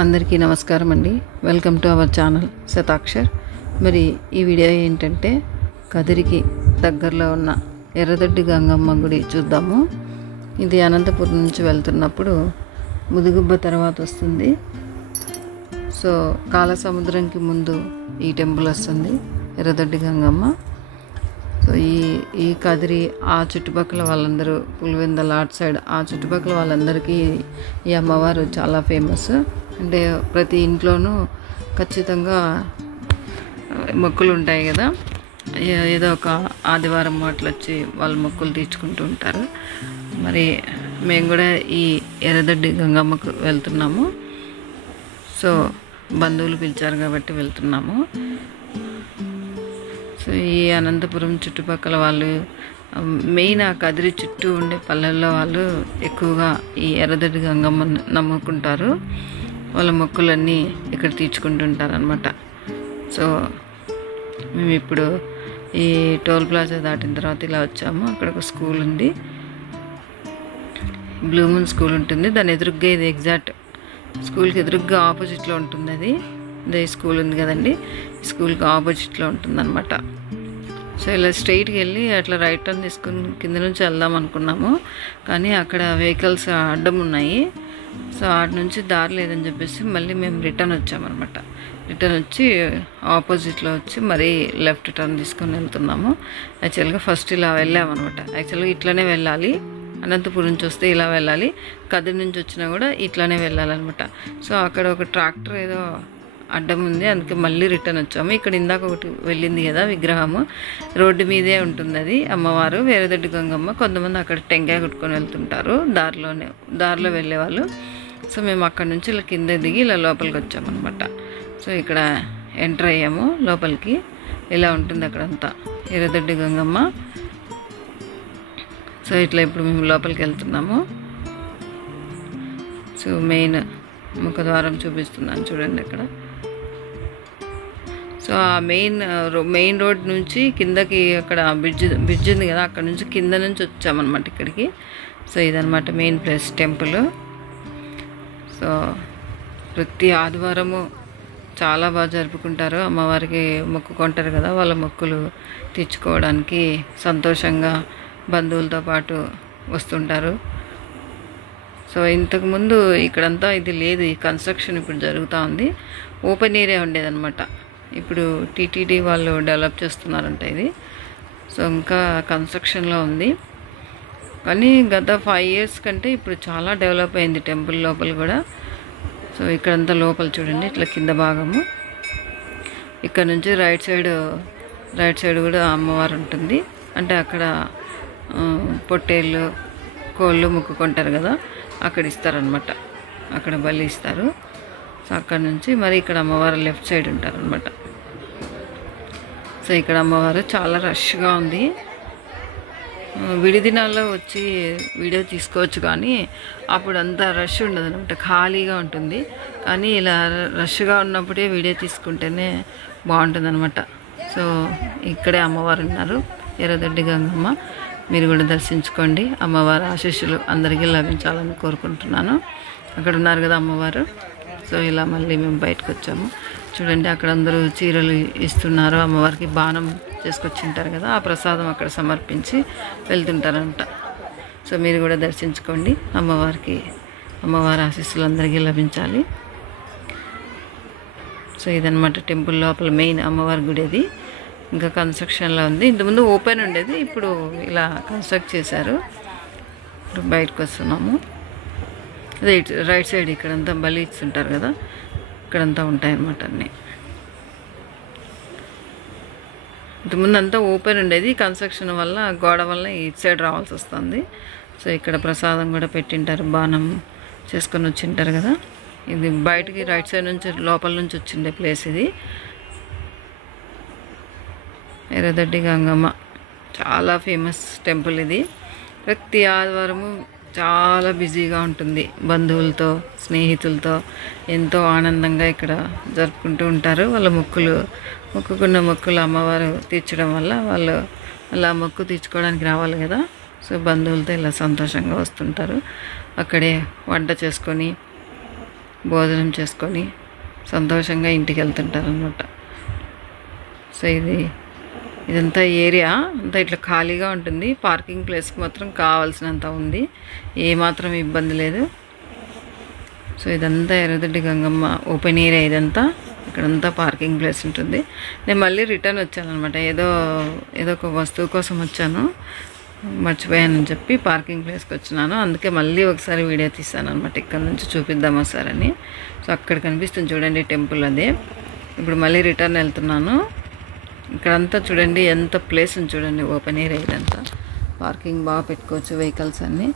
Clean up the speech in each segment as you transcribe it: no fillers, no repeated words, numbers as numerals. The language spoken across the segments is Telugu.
అందరికీ నమస్కారం అండి. Welcome to our channel Shatakshar. మరి ఈ వీడియో ఏంటంటే కదిరికి దగ్గరలో ఉన్న ఎర్రదొడ్డి గంగమ్మ గుడి చూద్దాము. ఇది అనంతపురం నుంచి వెళ్తున్నప్పుడు ముదుగుబ్బ తర్వాత వస్తుంది. సో కాలసముద్రంకి ముందు ఈ టెంపుల్ వస్తుంది, ఎర్రదొడ్డి గంగమ్మ. సో ఈ కదిరి ఆ చుట్టుపక్కల వాళ్ళందరూ, పులివెందల అటు సైడ్ ఆ చుట్టుపక్కల వాళ్ళందరికీ ఈ అమ్మవారు చాలా ఫేమస్. అంటే ప్రతి ఇంట్లోనూ ఖచ్చితంగా మొక్కులు ఉంటాయి కదా, ఏదో ఒక ఆదివారం అట్లా వచ్చి వాళ్ళు మొక్కులు తీర్చుకుంటూ ఉంటారు. మరి మేము కూడా ఈ ఎర్రదొడ్డి గంగమ్మకు వెళ్తున్నాము. సో బంధువులు పిలిచారు కాబట్టి వెళ్తున్నాము. సో ఈ అనంతపురం చుట్టుపక్కల వాళ్ళు, మెయిన్ ఆ కదిరి చుట్టూ ఉండే పల్లెల్లో వాళ్ళు ఎక్కువగా ఈ ఎర్రదొడ్డి గంగమ్మ నమ్ముకుంటారు. వాళ్ళ మొక్కులన్నీ ఇక్కడ తీర్చుకుంటుంటారు అనమాట. సో మేము ఇప్పుడు ఈ టోల్ ప్లాజా దాటిన తర్వాత ఇలా వచ్చాము. అక్కడ ఒక స్కూల్ ఉంది, బ్లూ మూన్ స్కూల్ ఉంటుంది. దాని ఎదురుగ్గా ఇది ఎగ్జాక్ట్ స్కూల్కి ఎదురుగ్గా ఆపోజిట్లో ఉంటుంది. అది ఇదే స్కూల్ ఉంది కదండి, స్కూల్కి ఆపోజిట్లో ఉంటుంది అనమాట. సో ఇలా స్ట్రైట్కి వెళ్ళి అట్లా రైట్ టర్న్ తీసుకుని కింద నుంచి వెళ్దాం అనుకున్నాము, కానీ అక్కడ వెహికల్స్ అడ్డం ఉన్నాయి. సో ఆడ నుంచి దారి లేదని చెప్పేసి మళ్ళీ మేము రిటర్న్ వచ్చామన్నమాట. రిటర్న్ వచ్చి ఆపోజిట్లో వచ్చి మరీ లెఫ్ట్ టర్న్ తీసుకొని వెళ్తున్నాము. యాక్చువల్గా ఫస్ట్ ఇలా వెళ్ళామన్నమాట. యాక్చువల్గా ఇట్లానే వెళ్ళాలి, అనంతపురం నుంచి వస్తే ఇలా వెళ్ళాలి, కదిరి నుంచి వచ్చినా కూడా ఇట్లానే వెళ్ళాలన్నమాట. సో అక్కడ ఒక ట్రాక్టర్ ఏదో అడ్డం ఉంది, అందుకే మళ్ళీ రిటర్న్ వచ్చాము. ఇక్కడ ఇందాక ఒకటి వెళ్ళింది కదా విగ్రహము, రోడ్డు మీదే ఉంటుంది అది అమ్మవారు, ఎర్రదొడ్డి గంగమ్మ. కొంతమంది అక్కడ టెంకాయ కొట్టుకొని వెళ్తుంటారు దారిలో వెళ్ళేవాళ్ళు. సో మేము అక్కడ నుంచి ఇలా కింద దిగి ఇలా లోపలికి వచ్చామన్నమాట. సో ఇక్కడ ఎంటర్ అయ్యాము లోపలికి. ఇలా ఉంటుంది అక్కడంతా ఎర్రదొడ్డి గంగమ్మ. సో ఇట్లా ఇప్పుడు మేము లోపలికి వెళ్తున్నాము. సో మెయిన్ ముఖద్వారం చూపిస్తున్నాను చూడండి అక్కడ. సో ఆ మెయిన్ రోడ్ నుంచి కిందకి అక్కడ బ్రిడ్జ్ ఉంది కదా, అక్కడ నుంచి కింద నుంచి వచ్చామన్నమాట ఇక్కడికి. సో ఇదనమాట మెయిన్ ప్లేస్, టెంపుల్. సో ప్రతి ఆదివారము చాలా బాగా జరుపుకుంటారు. అమ్మవారికి మొక్కుకుంటారు కదా, వాళ్ళ మొక్కులు తీర్చుకోవడానికి సంతోషంగా బంధువులతో పాటు వస్తుంటారు. సో ఇంతకుముందు ఇక్కడంతా ఇది లేదు, ఈ కన్స్ట్రక్షన్ ఇప్పుడు జరుగుతూ ఉంది. ఓపెన్ ఏరియా ఉండేదన్నమాట, ఇప్పుడు టీటీడీ వాళ్ళు డెవలప్ చేస్తున్నారంట ఇది. సో ఇంకా కన్స్ట్రక్షన్లో ఉంది, కానీ గత 5 years కంటే ఇప్పుడు చాలా డెవలప్ అయింది టెంపుల్ లోపల కూడా. సో ఇక్కడంతా లోపల చూడండి, ఇట్లా కింద భాగము. ఇక్కడ నుంచి రైట్ సైడ్ కూడా అమ్మవారు ఉంటుంది. అంటే అక్కడ పొట్టేళ్ళు, కోళ్ళు మొక్కుకుంటారు కదా, అక్కడ ఇస్తారనమాట, అక్కడ బలి ఇస్తారు. సో అక్కడ నుంచి మరి ఇక్కడ అమ్మవారు లెఫ్ట్ సైడ్ ఉంటారనమాట. సో ఇక్కడ అమ్మవారు చాలా రష్గా ఉంది. విడి దినాల్లో వచ్చి వీడియో తీసుకోవచ్చు, కానీ అప్పుడు అంతా రష్ ఉండదు అనమాట, ఖాళీగా ఉంటుంది. కానీ ఇలా రష్గా ఉన్నప్పుడే వీడియో తీసుకుంటేనే బాగుంటుంది అనమాట. సో ఇక్కడే అమ్మవారు ఉన్నారు, ఎర్రదొడ్డి గంగమ్మ. మీరు కూడా దర్శించుకోండి. అమ్మవారి ఆశీస్సులు అందరికీ లభించాలని కోరుకుంటున్నాను. అక్కడ ఉన్నారు కదా అమ్మవారు. సో ఇలా మళ్ళీ మేము బయటకు వచ్చాము. చూడండి అక్కడ అందరూ చీరలు ఇస్తున్నారు, అమ్మవారికి బాణం చేసుకొచ్చింటారు కదా, ఆ ప్రసాదం అక్కడ సమర్పించి వెళ్తుంటారంట. సో మీరు కూడా దర్శించుకోండి. అమ్మవారి ఆశీస్సులు అందరికీ లభించాలి. సో ఇదనమాట టెంపుల్ లోపల మెయిన్ అమ్మవారి గుడి. అది ఇంకా కన్స్ట్రక్షన్లో ఉంది. ఇంతకుముందు ఓపెన్ ఉండేది, ఇప్పుడు ఇలా కన్స్ట్రక్ట్ చేశారు. ఇప్పుడు బయటకు వస్తున్నాము. అదే రైట్ సైడ్ ఇక్కడంతా బలి ఇస్తుంటారు కదా, ఇక్కడంతా ఉంటాయన్నమాట అన్నీ. ఇంతకుముందు అంతా ఓపెన్ ఉండేది, కన్స్ట్రక్షన్ వల్ల గోడ వల్ల ఇటు సైడ్ రావాల్సి వస్తుంది. సో ఇక్కడ ప్రసాదం కూడా పెట్టింటారు, బాణం చేసుకొని వచ్చింటారు కదా. ఇది బయటికి రైట్ సైడ్ నుంచి లోపల నుంచి వచ్చిండే ప్లేస్ ఇది. ఎర్రదొడ్డి గంగమ్మ చాలా ఫేమస్ టెంపుల్ ఇది. ప్రతి ఆదివారము చాలా బిజీగా ఉంటుంది, బంధువులతో స్నేహితులతో ఎంతో ఆనందంగా ఇక్కడ జరుపుకుంటూ ఉంటారు. వాళ్ళ మొక్కుకున్న మొక్కులు అమ్మవారు తీర్చడం వల్ల వాళ్ళు అలా మొక్కు తీర్చుకోవడానికి రావాలి కదా. సో బంధువులతో ఇలా సంతోషంగా వస్తుంటారు. అక్కడే వంట చేసుకొని భోజనం చేసుకొని సంతోషంగా ఇంటికి వెళ్తుంటారనమాట. సో ఇదంతా ఏరియా అంతా ఇట్లా ఖాళీగా ఉంటుంది. పార్కింగ్ ప్లేస్కి మాత్రం కావాల్సినంత ఉంది, ఏమాత్రం ఇబ్బంది లేదు. సో ఇదంతా ఎర్రదొడ్డి గంగమ్మ ఓపెన్ ఏరియా. ఇదంతా ఇక్కడంతా పార్కింగ్ ప్లేస్ ఉంటుంది. నేను మళ్ళీ రిటర్న్ వచ్చాను అనమాట. ఏదో ఒక వస్తువు కోసం వచ్చాను, మర్చిపోయానని చెప్పి పార్కింగ్ ప్లేస్కి వచ్చినాను. అందుకే మళ్ళీ ఒకసారి వీడియో తీసాను అనమాట, ఇక్కడ నుంచి చూపిద్దామా సార్ అని. సో అక్కడ కనిపిస్తుంది చూడండి టెంపుల్, అదే. ఇప్పుడు మళ్ళీ రిటర్న్ వెళ్తున్నాను. ఇక్కడంతా చూడండి ఎంత ప్లేస్ ఉంది చూడండి, ఓపెన్ ఏరియా. ఇదంతా పార్కింగ్ బాగా పెట్టుకోవచ్చు వెహికల్స్ అన్నీ.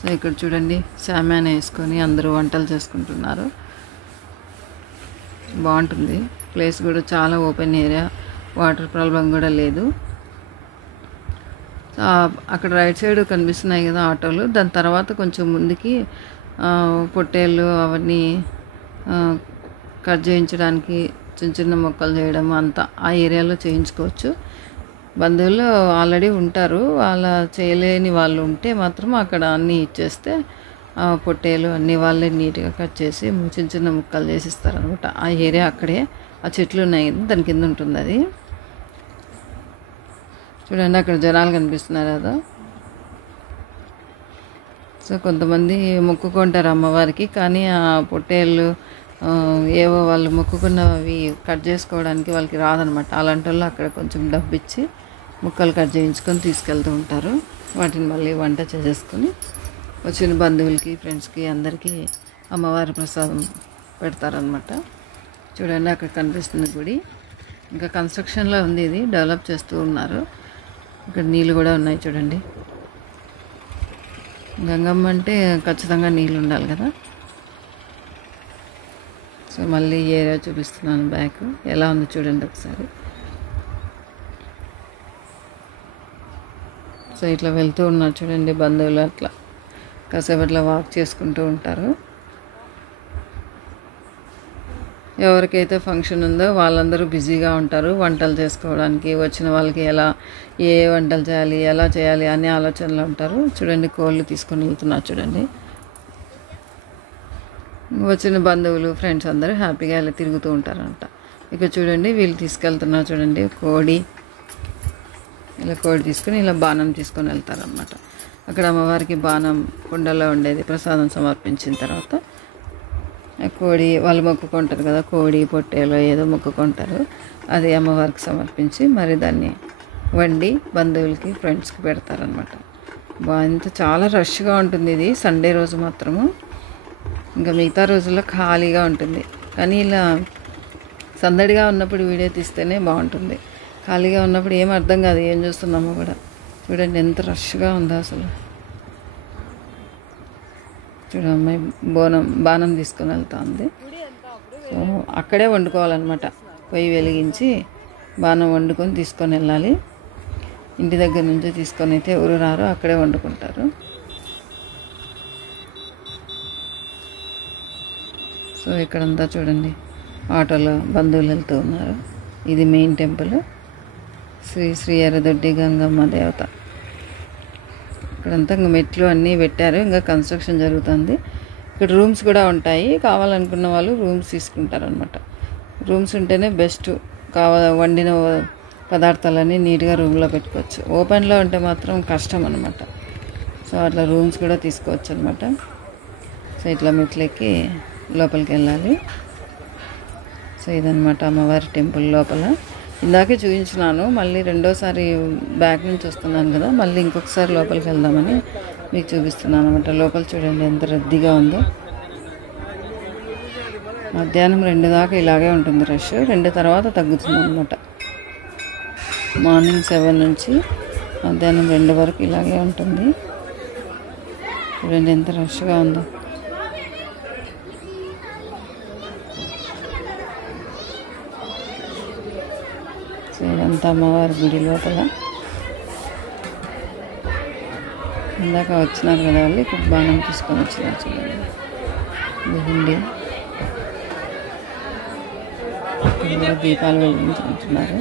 సో ఇక్కడ చూడండి సామాన్ వేసుకొని అందరూ వంటలు చేసుకుంటున్నారు. బాగుంటుంది ప్లేస్ కూడా, చాలా ఓపెన్ ఏరియా, వాటర్ ప్రాబ్లం కూడా లేదు. అక్కడ రైట్ సైడ్ కనిపిస్తున్నాయి కదా ఆటోలు. దాని తర్వాత కొంచెం ముందుకి పొట్టేళ్ళు అవన్నీ కట్ చేయించడానికి, చిన్న చిన్న మొక్కలు చేయడం అంతా ఆ ఏరియాలో చేయించుకోవచ్చు. బంధువులు ఆల్రెడీ ఉంటారు, వాళ్ళ చేయలేని వాళ్ళు ఉంటే మాత్రం అక్కడ అన్నీ ఇచ్చేస్తే పొట్టేలు అన్నీ వాళ్ళే నీట్గా కట్ చేసి చిన్న చిన్న ముక్కలు చేసి ఇస్తారనమాట. ఆ ఏరియా అక్కడే, ఆ చెట్లు ఉన్నాయి దాని కింద ఉంటుంది అది. చూడండి అక్కడ జనాలు కనిపిస్తున్నారు కదా. సో కొంతమంది మొక్కుకుంటారు అమ్మవారికి, కానీ ఆ పొట్టేళ్ళు ఏవో వాళ్ళు మొక్కుకున్నవి కట్ చేసుకోవడానికి వాళ్ళకి రాదనమాట. అలాంటి వాళ్ళు అక్కడ కొంచెం డబ్బు ఇచ్చి ముక్కలు కట్ చేయించుకొని తీసుకెళ్తూ ఉంటారు. వాటిని మళ్ళీ వంట చేసేసుకొని వచ్చిన బంధువులకి, ఫ్రెండ్స్కి అందరికీ అమ్మవారి ప్రసాదం పెడతారనమాట. చూడండి అక్కడ కనిపిస్తుంది గుడి. ఇంకా కన్స్ట్రక్షన్లో ఉంది, ఇది డెవలప్ చేస్తూ ఉన్నారు. ఇక్కడ నీళ్ళు కూడా ఉన్నాయి చూడండి. గంగమ్మ అంటే ఖచ్చితంగా నీళ్ళు ఉండాలి కదా. సో మళ్ళీ ఏరియా చూపిస్తున్నాను బ్యాక్, ఎలా ఉంది చూడండి ఒకసారి. సో ఇట్లా వెళ్తూ ఉన్నారు చూడండి బంధువులు, అట్లా కాసేపు అట్లా వాక్ చేసుకుంటూ ఉంటారు. ఎవరికైతే ఫంక్షన్ ఉందో వాళ్ళందరూ బిజీగా ఉంటారు వంటలు చేసుకోవడానికి. వచ్చిన వాళ్ళకి ఏ వంటలు చేయాలి, ఎలా చేయాలి అనే ఆలోచనలో ఉంటారు. చూడండి కోళ్ళు తీసుకొని వెళ్తున్నారు చూడండి. వచ్చిన బంధువులు, ఫ్రెండ్స్ అందరూ హ్యాపీగా ఇలా తిరుగుతూ ఉంటారంట. ఇక చూడండి వీళ్ళు తీసుకెళ్తున్నారు చూడండి కోడి. ఇలా కోడి తీసుకొని ఇలా బాణం తీసుకొని వెళ్తారనమాట. అక్కడ అమ్మవారికి బాణం కుండలో ఉండేది ప్రసాదం సమర్పించిన తర్వాత కోడి వాళ్ళు మొక్కుకుంటారు కదా, కోడి పొట్టేలో ఏదో మొక్కుకుంటారు, అది అమ్మవారికి సమర్పించి మరి దాన్ని వండి బంధువులకి, ఫ్రెండ్స్కి పెడతారనమాట. ఇంత చాలా రష్గా ఉంటుంది ఇది సండే రోజు మాత్రము. ఇంకా మిగతా రోజుల్లో ఖాళీగా ఉంటుంది. కానీ ఇలా సందడిగా ఉన్నప్పుడు వీడియో తీస్తేనే బాగుంటుంది. ఖాళీగా ఉన్నప్పుడు ఏం అర్థం కాదు, ఏం చూస్తున్నామో కూడా. చూడండి ఎంత రష్గా ఉందో అసలు. చూడమ్మాయి బాణం తీసుకొని వెళ్తా ఉంది. సో అక్కడే వండుకోవాలన్నమాట. పొయ్యి వెలిగించి బాణం వండుకొని తీసుకొని వెళ్ళాలి. ఇంటి దగ్గర నుంచి తీసుకొని అయితే ఎవరు రారు, అక్కడే వండుకుంటారు. సో ఇక్కడంతా చూడండి ఆటోలో బంధువులు వెళ్తూ ఉన్నారు. ఇది మెయిన్ టెంపుల్, శ్రీ ఎర్రదొడ్డి గంగమ్మ దేవత. ఇక్కడంతా ఇంకా మెట్లు అన్నీ పెట్టారు, ఇంకా కన్స్ట్రక్షన్ జరుగుతుంది. ఇక్కడ రూమ్స్ కూడా ఉంటాయి, కావాలనుకున్న వాళ్ళు రూమ్స్ తీసుకుంటారనమాట. రూమ్స్ ఉంటేనే బెస్ట్. వండిన పదార్థాలన్నీ నీట్గా రూమ్లో పెట్టుకోవచ్చు. ఓపెన్లో ఉంటే మాత్రం కష్టం అనమాట. సో అట్లా రూమ్స్ కూడా తీసుకోవచ్చు అనమాట. సో ఇట్లా మెట్లెక్కి లోపలికి వెళ్ళాలి. సో ఇదనమాట అమ్మవారి టెంపుల్ లోపల. ఇందాకే చూపించినాను, మళ్ళీ రెండోసారి బ్యాక్ నుంచి వస్తున్నాను కదా, మళ్ళీ ఇంకొకసారి లోపలికి వెళ్దామని మీకు చూపిస్తున్నాను అనమాట. లోపల చూడండి ఎంత రద్దీగా ఉందో. మధ్యాహ్నం 2 దాకా ఇలాగే ఉంటుంది రష్, 2 తర్వాత తగ్గుతుంది అనమాట. మార్నింగ్ 7 నుంచి మధ్యాహ్నం 2 వరకు ఇలాగే ఉంటుంది. చూడండి ఎంత రష్గా ఉందో. సో ఇదంతా అమ్మవారి గుడి లోపల. ఇందాక వచ్చినారు కదా వాళ్ళు, ఇప్పుడు బాణం తీసుకొని వచ్చినారు చూడండి. ఇది దీపాలు వెలిగించుకుంటున్నారు.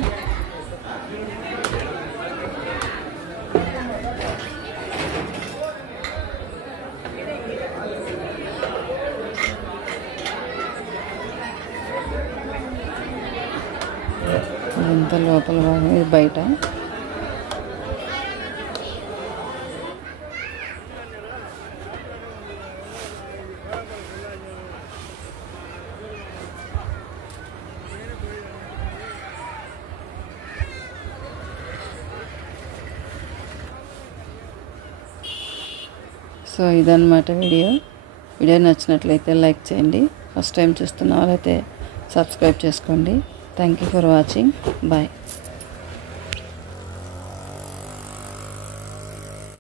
ఇదంతా లోపల భాగం, ఇది బయట. సో ఇదన్నమాట వీడియో నచ్చినట్లయితే లైక్ చేయండి. ఫస్ట్ టైం చూస్తున్న వాళ్ళైతే సబ్స్క్రైబ్ చేసుకోండి. Thank you for watching. Bye.